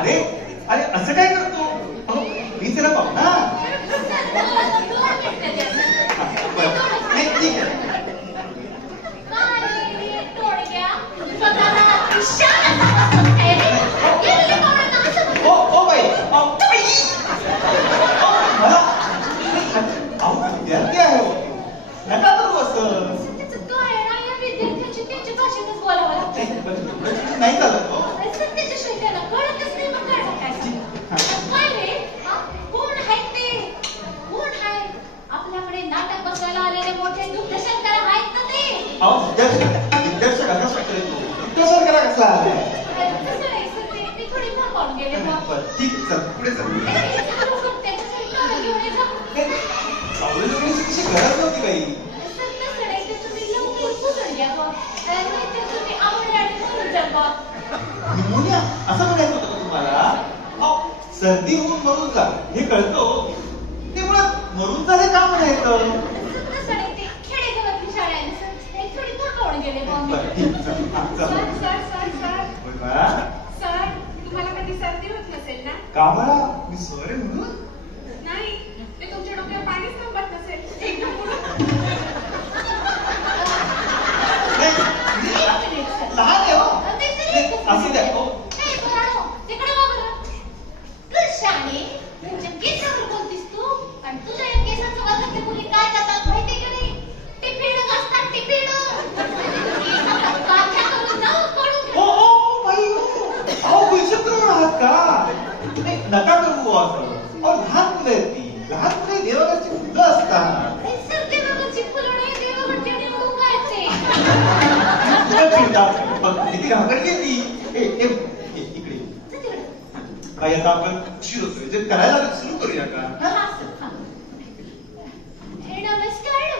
अरे अरे असं काय करतो? मी त्याला पाहू ना. ठीक आहे. ओ बाई मला विद्यार्थी आहे हो, नका करू असं. नाही चालत हो. आपल्याकडे नाटक बसवायला आलेले मोठे दुग्धशंकर आहेत ना ते. दिग्दर्शक दिग्दर्शक कसला आहे? मी थोडी फार पाहून गेले. ठीक आहे, चल पुढे चल. शिक्षक गरज नव्हती बाई. निमोनिया असं म्हणायचं होतं का तुम्हाला? सर्दी होऊन मरून जा हे कळतो, ते मुळात मरून जा हे का म्हणायचं? तुम्हाला कधी सर्दी होत नसेल ना? का बरा? मी सर आहे म्हणून? नाही, ते तुमच्या डोक्यावर पाणीच थांबत नसेल. एकदम लहान आहे हो. असं द्या हो. तिकडे बघ शाणे, तुमच्या केसावर बोलतीस तू, आणि तुझ्या या केसाचं वजन ते मुली काय करतात माहिती का नाही? टिपिड असतात, टिपिड. काठ्या करून ना कडून. हो बाई अहो गुलशंकर आहात का? नका करू असं. अहो लहान मुलं आहेत ती. लहान मुलं देवाघरची फुलं असतात. सर देवाघरची फुलं नाही, देवाघरची आणि उगायचे. किती घाबरली ती. इकडे काय आता आपण उशीर होतोय, जे करायला सुरू करूया का?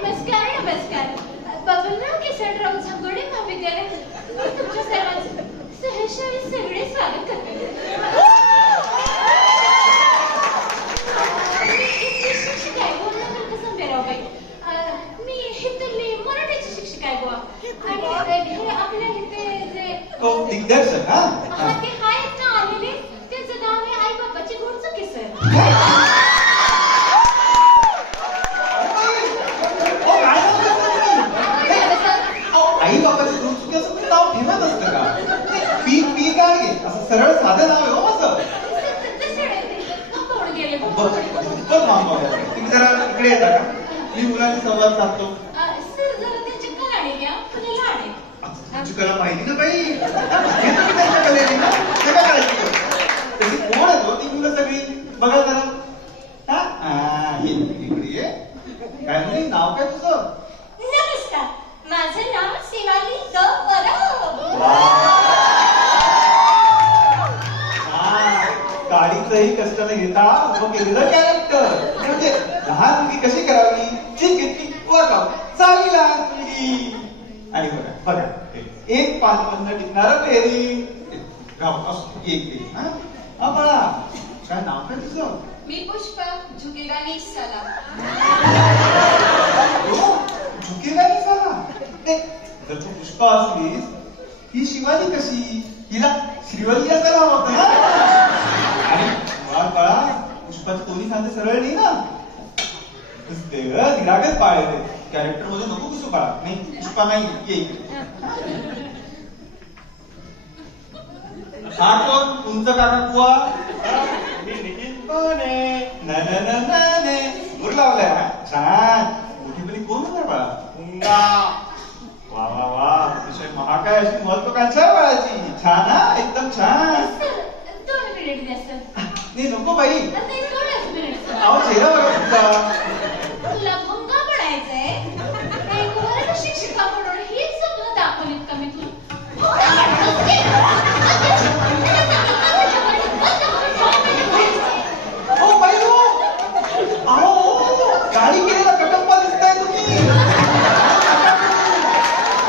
नमस्कार नमस्कार. बबनराव किसनराव झंगोडे महाविद्यालय तुमच्या सर्वांचं सहर्षाने सगळे स्वागत करते. शिक्षक आहे बोलणं संभेराव बाई. मी हितली मराठीची शिक्षक आहे बुवा. आणि हे आपल्या इथे जे दिग्दर्शक हा ते आहेत ना आलेले, त्यांचं नाव आहे आई बाबाची गोडचुके सर. आई बाबाच्या गुणचुक्याचं तुम्ही नाव ठेवत असतं का? पी गाडगे असं सरळ साधं नाव आहे हो माझं. तुम्ही जरा इकडे येता का? मी मुलांशी संवाद साधतो. सर जरा त्यांच्या कलाने घ्या, तुला लाड आहे. तुझी कला पाहिली ना बाई. हे तुम्ही त्यांच्या कलेने ना सगळं करायची. त्याची कोण आहे तो? ती मुलं सगळी बघा जरा. इकडे ये. काय मुली नाव काय तुझं? नमस्कार, माझं नाव शिवाली द परब. गाडीचंही कष्ट न घेता उभं केलेलं कॅरेक्टर. म्हणजे लहान मुलगी कशी करावी जी घेतली वर्कआउट चांगली लहान मुलगी. आणि बघा एक पाचपन्न टिकणार पेरी एक बाळा काय नाव काय तुझं? मी पुष्पा झुकेगानी सलाम. झुकेगानी सलाम. जर तू पुष्पा असलीस ही शिवाजी कशी? हिला श्रीवल्ली असं नाव होतं ना. आणि बाळा पुष्पाची दोन्ही खांदे सरळ नाही ना. निरागच पाळले कॅरेक्टर मध्ये नको पुष्पा बाळा. नाही पुष्पा नाही ये. हा कोण? तुमचं काका बुवा? मी निखिल पाने. मूर लावलाय. छान. मोठी मुली कोण होणार बाळा? पुंगा. वा वा वा छान हा एकदम छान. सर 2 मिनिट द्या सर. नाही नको बाई. नाही 2च मिनिट सर. अहो चेहरा बघा तुमचा. तुला भंगा पडायचंय एक वर्ग शिक्षिका म्हणून हीच स्वप्न दाखवलीत का मी तुला? हो बाई हो. अहो गाडी केलेला कटप्पा दिसताय तुम्ही.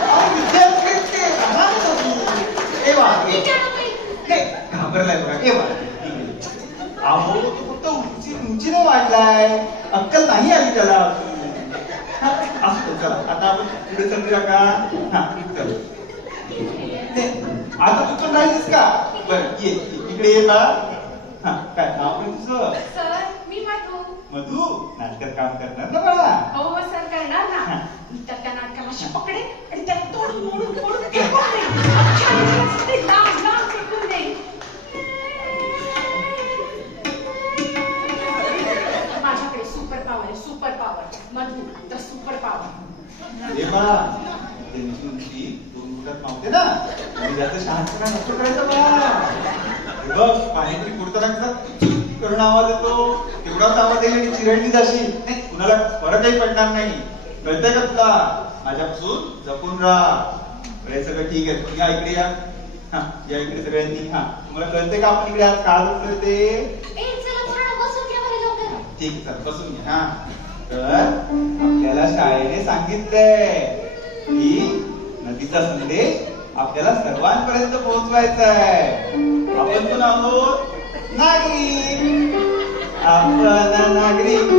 अहो, विद्यार्थी ते लहान होता तू. ए वा, ए. हे, घाबरलाय बघा ए वा. अहो तू फक्त उंचीने वाढलाय, अक्कल नाही आली त्याला. हा, असं चला आता आपण पुढे चलूया का? हा चल. ते, आता तू पण राहिलीस का? बरं ये इकडे ये का? हा काय नाव आहे तुझं? सर मी मधू. मधू नाटकात काम करणार ना बाळा? हो सर करणार ना. हा. मी तर त्या नाटकाला अशी पकडेन आणि त्याला तोडून मोडून फोडून फेकून देईन. अख्ख्या जगात ते लांब लांब फेकून देईन. माझ्याकडे सुपर पॉवर आहे, super power. Madhu the super power. हे बा त्यांची उंची 2 फुटात मावते ना. तुम्ही जास्त शहाणपणा नको करायचं बा. हे बघ पाणीपुरी कुडताना कसा करून आवाज येतो तेवढाच आवाज येईल आणि चिरडली जाशील. नाही कुणाला फरकही पडणार नाही. कळतंय का तुला? माझ्यापासून जपून राहा. बरं, हे सगळं ठीक आहे. या इकडे या. हा या इकडे सगळ्यांनी. हा तुम्हाला कळतंय का आपण इकडे आज का बसलोय ते? चला पूर्ण बसून घ्या बरं लवकर. ठीक आहे चल बसून घ्या. हा तर आपल्याला शाळेने सांगितलंय की नदीचा संदेश आपल्याला सर्वांपर्यंत पोहोचवायचा आहे. आपण पण आहोत नागरिक. आपण नागरिक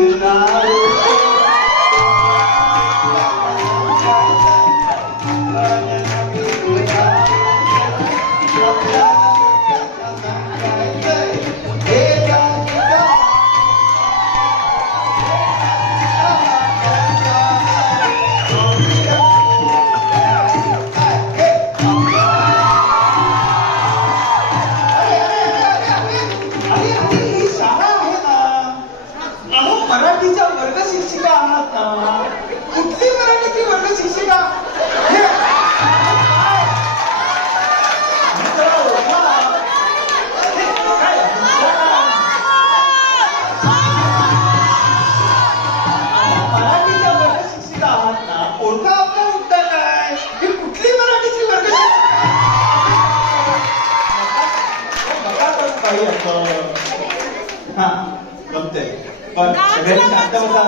मराठीच्या वर्ग शिक्षिका आहात ना? कुठली मराठीची वर्ग शिक्षिका? मराठीच्या वर्ग शिक्षिका आहात ना? ओळखा आपला मुद्दा काय? ही कुठली मराठीची वर्ग शिक्षिका? हा जमते पण सगळ्यांनी शांत बसा.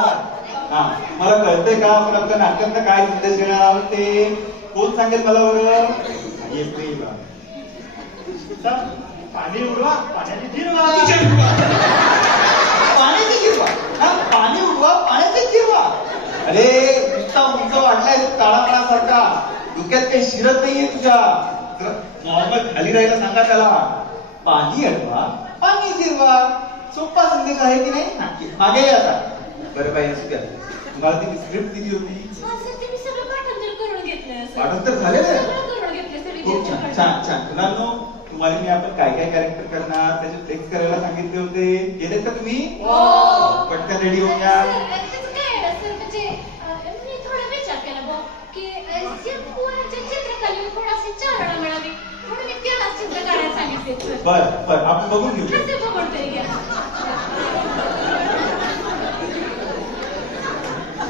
हा मला कळतंय का आपण आपल्या नाटकातनं काय संदेश घेणार आहोत ते? कोण सांगेल मला बरं? येते पाणी उडवा पाण्याची जिरवा. पाण्याची जिरवा. हा पाणी उडवा पाण्याची जिरवा. अरे नुसता उंच वाढलाय काळापणासारखा. डोक्यात काही शिरत नाहीये तुझ्या. नॉर्मल खाली राहायला सांगा त्याला. पाणी अडवा पाणी जिरवा. सोपा संदेश आहे की नाही? मागे या आता. बरं बाई असू द्या. तुम्हाला ती स्क्रिप्ट दिली होती. सर ते मी सगळं पाठांतर करून घेतलंय सर. पाठांतर झालेलं आहे? सगळं करून घेतलंय सर. खूप छान छान छान. मुलांनो तुम्हाला मी आपण काय काय कॅरेक्टर करणार त्याचे टेक्स्ट करायला सांगितले होते. गेलेत का तुम्ही? हो. पटकन रेडी होऊन या. सर, त्याचं काय आहे ना, सर म्हणजे मी थोडा विचार केला बुवा की पोरांच्या चित्रकलेवर थोडाशी चालना मिळावी म्हणून मी त्याला चित्र काढायला सांगितले सर. बर बर आपण बघून घेऊ. कसे बघून तरी घ्या.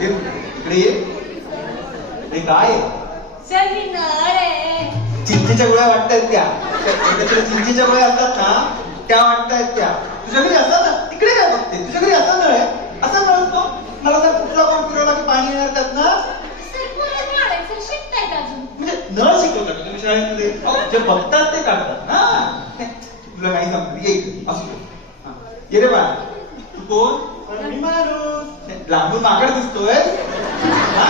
इकडे ये. हे काय आहे? सर मी नळ आहे. चिंचेच्या गोळ्या वाटतायत त्या. एकत्र चिंचेच्या गोळ्या असतात ना त्या वाटतायत त्या. तुझ्या घरी असतात ना? तिकडे काय बघते? तुझ्या घरी असा नळ आहे? असा नळ असतो? मला जर कुठला पण फिरवला की पाणी येणार त्यात ना? सर पोरं काढायचं शिकतायत अजून. म्हणजे नळ शिकवतात तुम्ही शाळेमध्ये? जे बघतात ते काढतात ना. तुला नाही समजलं. ये इकडे. असू दे. हा. ये रे बाळा. तू कोण? मी माणूस. लांबून माकड दिसतोय. हा?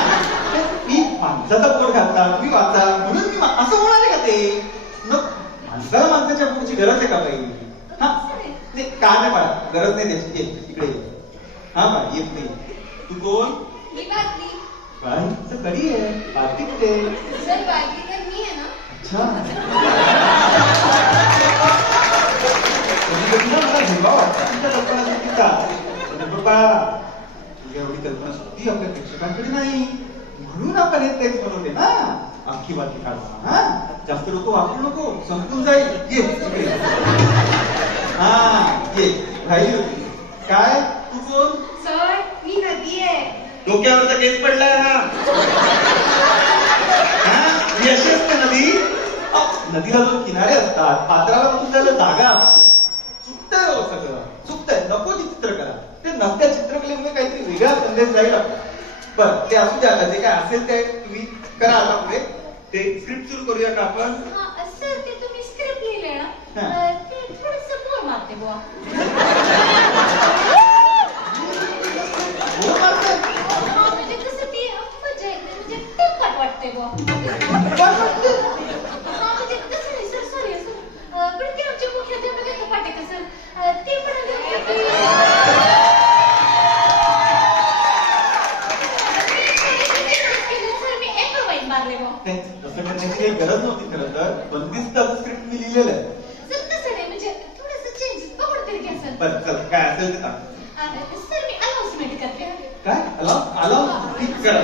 मी माणसाचा पोट घातला तुम्ही वाचा म्हणून मी असं होणार आहे का ते? माणसाला माणसाच्या पोटची गरज आहे का बाई? हा नाही का नाही बाळा गरज नाही त्याची. ये इकडे ये. हा बाळा येत नाही. तू कोण? मी बाटली. बाळीचं कडी आहे. बाकी कुठे? सर बाटली तर मी आहे ना. अच्छा. कधी ना मला भेवा वाटतं तुमच्या कल्पना चुकीचा. पण बाबा तुझ्या एवढी कल्पना सुद्धा आपल्या प्रेक्षकांकडे नाही. म्हणून आपण हे तेच बनवले ना, अख्खी वाटी काढवा. हा, जास्त लोक वापरू नको, संपून जाईल. ये इकडे. हा ये, राहिली होती. काय तू कोण? सर मी नदी आहे. डोक्यावरचा केस पडलाय हा. ही अशी असते नदी. नदीला दोन किनारे असतात, पात्राला मधून जायला जागा असते. चुकतंय हो सगळं, चुकतंय. नको ती चित्रकला. ते नसत्या चित्रकलेमुळे काहीतरी वेगळा संदेश जाईल आपला. बरं ते असू द्या, जे काय असेल ते तुम्ही करा आता पुढे. ते स्क्रिप्ट सुरू करूया का आपण? हा, सर ते तुम्ही स्क्रिप्ट लिहिले हा. ना, ते थोडंसं बोर मारते बुवा. बोर मारतंय? हा, म्हणजे कसं ती मजा येते, म्हणजे तेलकट वाटते बुवा. काय वाटतंय? हा, म्हणजे कसं नाही सर, सॉरी सर. पण ते आमचे मुख्याध्यापक पाटेकर सर, ते म्हणाले होते की सर मी एम्प्रोवाइज मारले बुवा. नाही, तसं करण्याची काही गरज नव्हती खरं तर. बंदिस्त असं स्क्रिप्ट मी लिहिलेलं आहे. सर तसं नाही, म्हणजे थोडंसं चेंजेस बघून तरी घ्या सर. बरं चल, काय असेल ते सांग. सर मी अनाउन्समेंट करते. काय अलाव ठीक करा.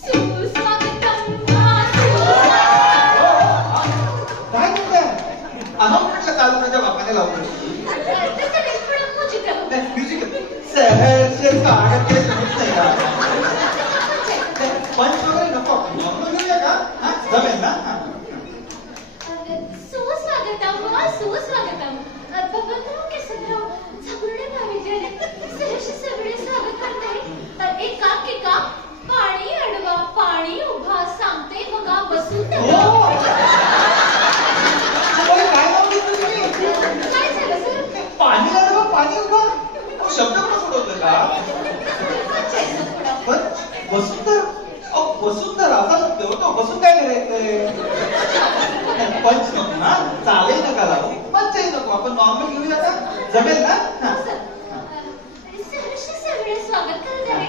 सुस्वागतम काय म्हणताय? अनाउन्समेंटला चालू माझ्या बापाने लावलं. तसं नाही, थोडं म्युझिकल नाही, म्युझिक सहर्ष स्वागत केलं जमत नाही का? पंच वगैरे नको, नॉर्मल घेऊया का? हा, जमेल ना? हा. सुस्वागतम बबनराव केशवराव झाकुर्डे महाविद्यालयात सहर्ष सगळे स्वागत करते. एका पाणी अडवा पाणी उभा सांगते बघा बसून हो. तुम्हाला काय नाव घेतलं तुम्ही? काय झालं सर? पाणी अडवा पाणी उभा. अहो, शब्द पण सोडवलं का? पण वसुंधरा असा शब्द होतो. बसून काय करायचंय? पंच नको ना, चालेल नका लावू. पंचही नको, आपण नॉर्मल घेऊया का? जमेल ना? हा. सहर्ष सगळे स्वागत करत आहे.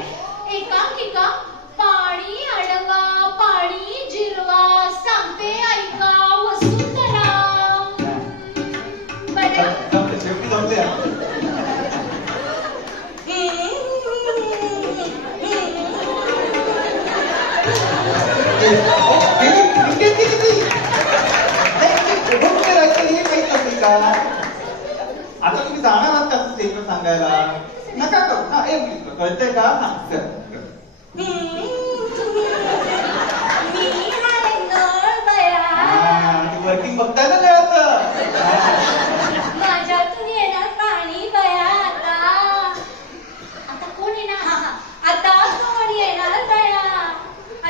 एका पाणी अडवा पाणी जिरवा सांगते ऐका वसुंधरा. बरं जमले, शेवटी जमले. आता तुम्ही जाणार आहात का स्टेजवर सांगायला? नका करू. हा, एक मिनिट कळतंय का? हा, चल. वर्किंग बघताय ना वेळाचं. माझ्यातून येणार पाणी बया आता कोण येणार? आता कोण येणार बया?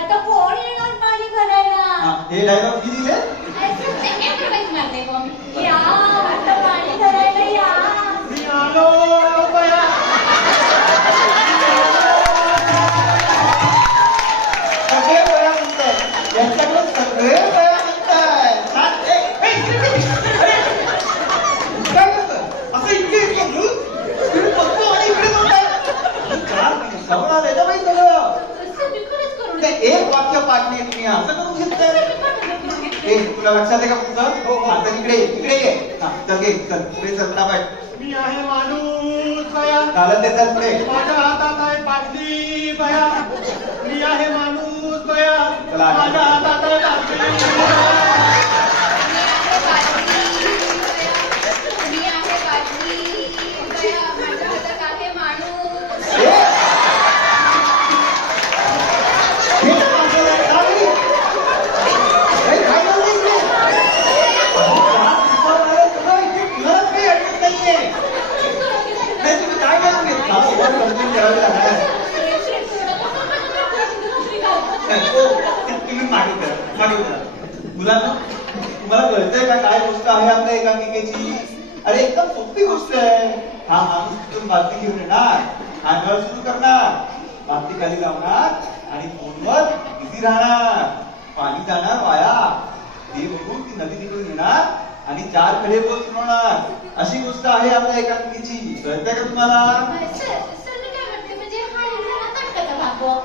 आता कोण येणार पाणी भरायला? हा, हे डायलॉग मी दिले. एम्प्रोवाइज मारले बुवा मी. या आता पाणी भरायला या. मी आलो बया. सगळे बया म्हणताय, यांच्याकडे सगळे बया म्हणताय. काय करतं? असं इकडे येतं मृत? इकडे बघतो आणि इकडे म्हणताय. सगळं आलंय ना बाई सगळं. सर मी खरंच करून ते एक वाक्य पाठ नाही, तुम्ही असं करून घेताय. ए, तुला लक्षात आहे का तुझं? हो, आता इकडे ये. हा, चल घे, चल पुढे चल ताबट. मी आहे माणूस बया. झालं ते चल पुढे. माझ्या हातात आहे बाटली बया. मी आहे माणूस बया. चला. माझ्या हातात आहे बाटली. मी आहे बाटली बया माझ्या हातात आहे माणूस. ए! हे काय माणसाला आहे? का बरी? ए, काय झालं इकडे? अहो, का दिसत नाही सगळं? इथे कुणालाच काही अडचण नाहीये. नाही, तुम्ही काय करून घेतलं? हा, एवढं कंप्लेंट करावी लागणार. नाही, हो, तुम्ही मागे करा. मुलांना तुम्हाला कळतंय का काय गोष्ट आहे आपल्या एकांकिकेची? अरे एकदम सोपी गोष्ट आहे. हा माणूस तिथून बातमी घेऊन येणार, हा नळ सुरू करणार, बातमी खाली लावणार आणि फोनवर बिझी राहणार. पाणी जाणार वाया. ते बघून ती नदी तिकडून येणार आणि 4 खडे बोल सुनावणार. अशी गोष्ट आहे आपल्या एकांकिकेची. कळतंय का तुम्हाला? सर मी काय म्हणते म्हणजे हा एखादा नाटकाचा भाग बुवा.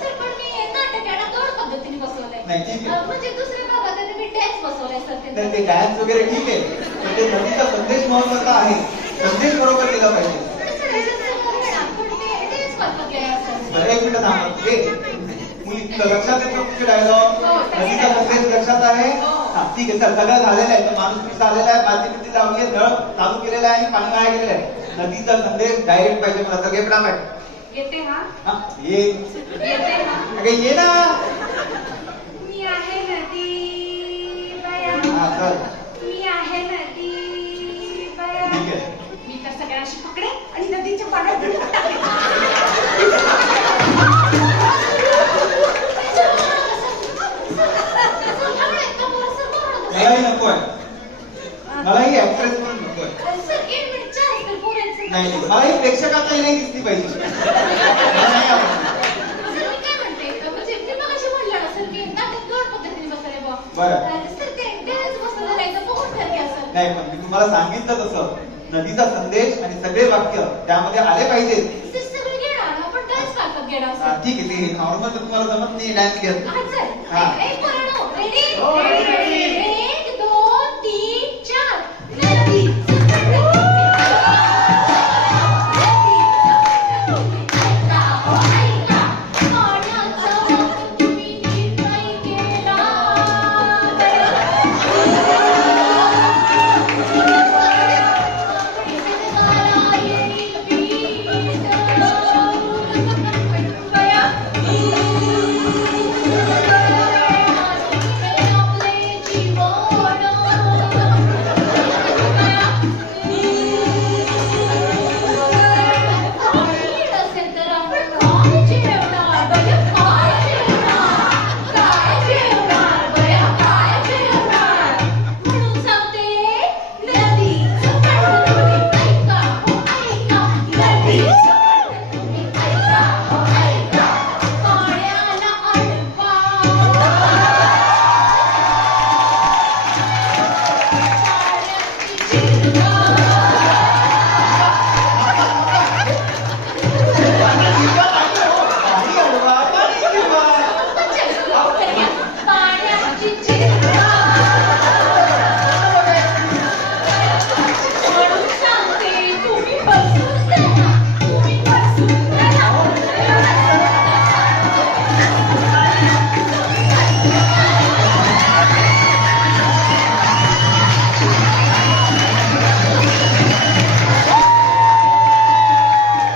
सर पण मी नाटक आहे ना दोन पद्धतीने बसवलंय. नाही, ठीक आहे. म्हणजे दुसऱ्या भागात आहे मी डॅन्स बसवलाय सर नाही, त्यांचा. ते डान्स वगैरे ठीक आहे, पण ते नदीचा संदेश महत्वाचा आहे. संदेश बरोबर केला पाहिजे. पण ते dance बरोबर केला सर. बरं, एक मिनिट थांबा. मुली तुला लक्षात येतो तुझे डायलॉग? नदीचा संदेश लक्षात आहे? हा, ठीक आहे. चल, सगळं झालेलं आहे. तर माणूस पिसा आलेला आहे, भाजी लावली आहे, नळ चालू केलेला आहे आणि पाणी वाया गेलेलं आहे. नदीचा संदेश डायरेक्ट पाहिजे मला. सगळे पटापट. येते हा हा, ये. येते हा अगं ये ना. मी आहे नदी बया हा, चल. मी आहे नदी बया ठीक आहे. मी तर सगळ्यांशी पकडे आणि नदीच्या पाण्यात बुडवून टाकले. मलाही नकोय. मलाही ऍक्ट्रेस म्हणून नकोय. नाही नाही, मलाही प्रेक्षकांनाही नाही दिसली पाहिजे. मला नाही आवडत. बरं. नाही, पण मी तुम्हाला सांगितलं तसं नदीचा संदेश आणि सगळे वाक्य त्यामध्ये आले पाहिजेत. हा, ठीक आहे. ते नॉर्मल तुम्हाला जमत नाही डान्स घेत. रेडी हो, ready, ready.